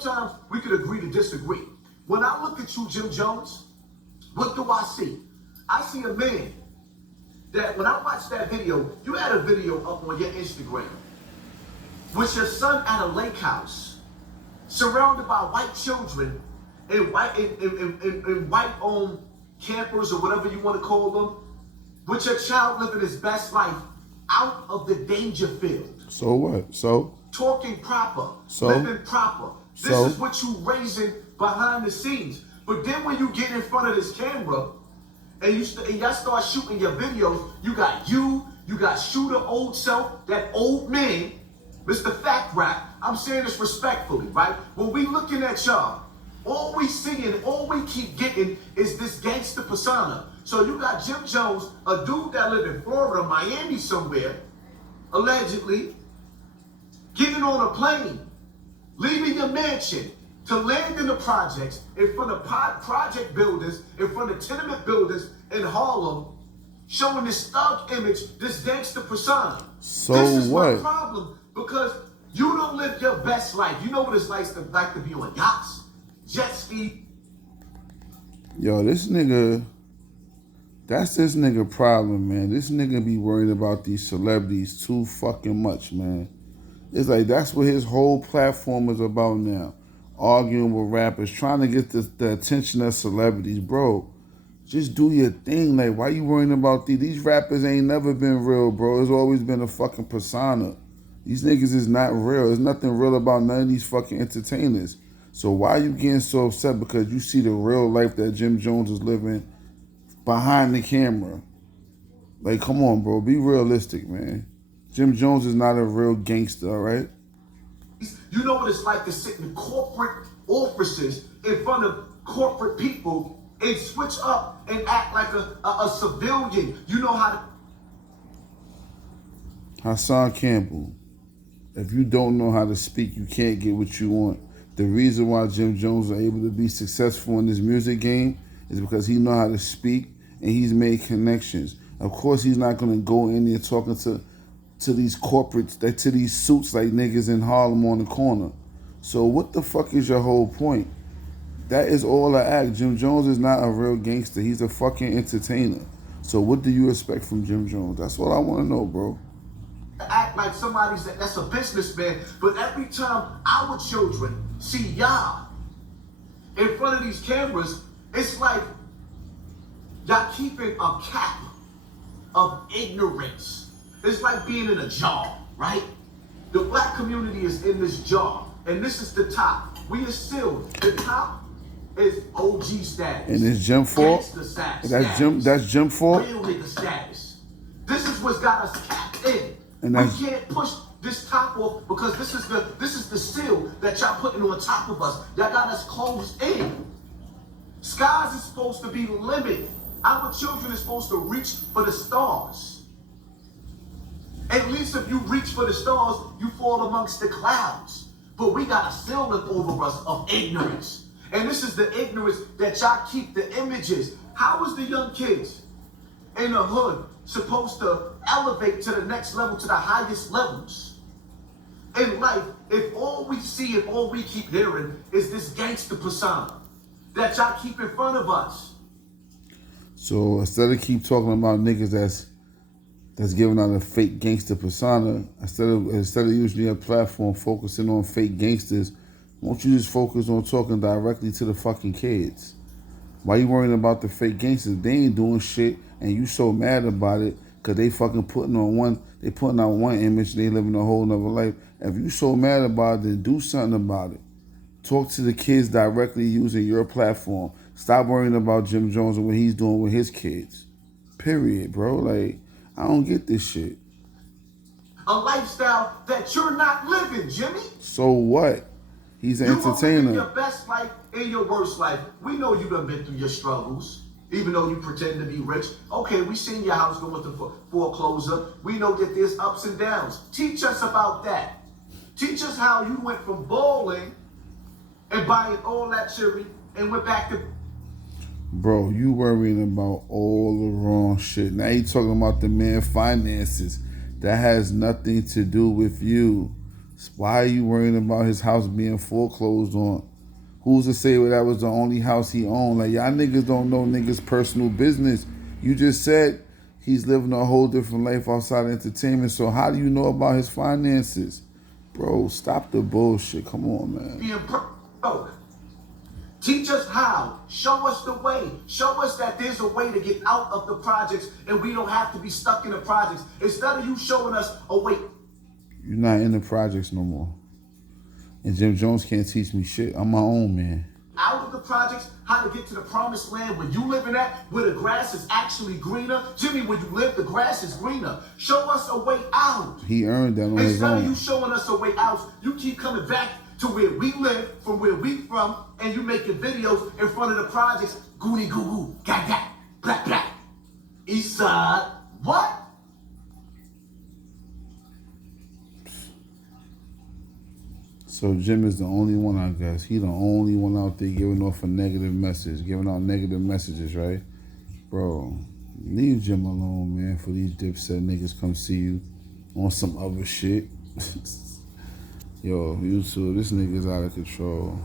sometimes we could agree to disagree. When I look at you, Jim Jones, what do I see? I see a man that when I watched that video, you had a video up on your Instagram with your son at a lake house, surrounded by white children and white-owned campers or whatever you want to call them, with your child living his best life out of the danger field. So what? So? Talking proper, so? Living proper. This is what you raising behind the scenes. But then when you get in front of this camera and y'all start shooting your videos, you got Shooter old self, that old man, Mr. Fact Rap. I'm saying this respectfully, right? When we looking at y'all, all we seeing, all we keep getting is this gangster persona. So you got Jim Jones, a dude that live in Florida, Miami somewhere, allegedly, getting on a plane, leaving your mansion to land in the projects, in front of project buildings, in front of tenement buildings in Harlem, showing this thug image, this gangster persona. So this is what? my problem, because you don't live your best life. You know what it's like to be on yachts, jet ski. Yo, this nigga, that's this nigga problem, man. This nigga be worried about these celebrities too fucking much, man. It's like that's what his whole platform is about now. Arguing with rappers, trying to get the attention of celebrities. Bro, just do your thing. Like, why you worrying about these? These rappers ain't never been real, bro. It's always been a fucking persona. These niggas is not real. There's nothing real about none of these fucking entertainers. So why you getting so upset because you see the real life that Jim Jones is living behind the camera? Like, come on, bro. Be realistic, man. Jim Jones is not a real gangster, all right? You know what it's like to sit in corporate offices in front of corporate people and switch up and act like a civilian. You know how to... Hassan Campbell, if you don't know how to speak, you can't get what you want. The reason why Jim Jones is able to be successful in this music game is because he know how to speak and he's made connections. Of course, he's not going to go in there talking to these corporates, to these suits like niggas in Harlem on the corner. So what the fuck is your whole point? That is all an act. Jim Jones is not a real gangster. He's a fucking entertainer. So what do you expect from Jim Jones? That's what I want to know, bro. Act like somebody's that's a businessman, but every time our children see y'all in front of these cameras, it's like y'all keeping a cap of ignorance. It's like being in a jar, right? The black community is in this jar, and this is the top. We are still, the top is OG status. And it's Jim fault? That's Jim fault? Real nigga status. This is what's got us capped in. And we can't push this top off because this is the seal that y'all putting on top of us. Y'all got us closed in. Skies is supposed to be the limit. Our children are supposed to reach for the stars. At least if you reach for the stars, you fall amongst the clouds. But we got a ceiling over us of ignorance. And this is the ignorance that y'all keep the images. How is the young kids in the hood supposed to elevate to the next level, to the highest levels in life, if all we see and all we keep hearing is this gangster persona that y'all keep in front of us? So instead of keep talking about niggas that's giving out a fake gangster persona, instead of using your platform focusing on fake gangsters, won't you just focus on talking directly to the fucking kids? Why you worrying about the fake gangsters? They ain't doing shit, and you so mad about it because they fucking putting out one image, they living a whole nother life. If you so mad about it, then do something about it. Talk to the kids directly using your platform. Stop worrying about Jim Jones and what he's doing with his kids. Period, bro. Like, I don't get this shit. A lifestyle that you're not living, Jimmy. So what? He's an entertainer. You your best life and your worst life. We know you done been through your struggles, even though you pretend to be rich. Okay, we seen your house going to foreclosure. We know that there's ups and downs. Teach us about that. Teach us how you went from bowling and buying all that cherry and went back to... Bro, you worrying about all the wrong shit. Now you talking about the man finances. That has nothing to do with you. Why are you worrying about his house being foreclosed on? Who's to say that was the only house he owned? Like, y'all niggas don't know niggas' personal business. You just said he's living a whole different life outside of entertainment, so how do you know about his finances? Bro, stop the bullshit. Come on, man. Being broke. Teach us how. Show us the way. Show us that there's a way to get out of the projects and we don't have to be stuck in the projects. Instead of you showing us a way. You're not in the projects no more. And Jim Jones can't teach me shit. I'm my own man. Out of the projects, how to get to the promised land where you living at, where the grass is actually greener. Jimmy, where you live, the grass is greener. Show us a way out. He earned that on his Instead own. of you showing us a way out, you keep coming back to where we live, from where we from, and you making videos in front of the projects. Goody goo goo, gag gag, black black. East side, what? So Jim is the only one, I guess. He the only one out there giving off a negative message, giving out negative messages, right? Bro, leave Jim alone, man, for these dipset niggas come see you on some other shit. Yo, YouTube, this nigga's out of control.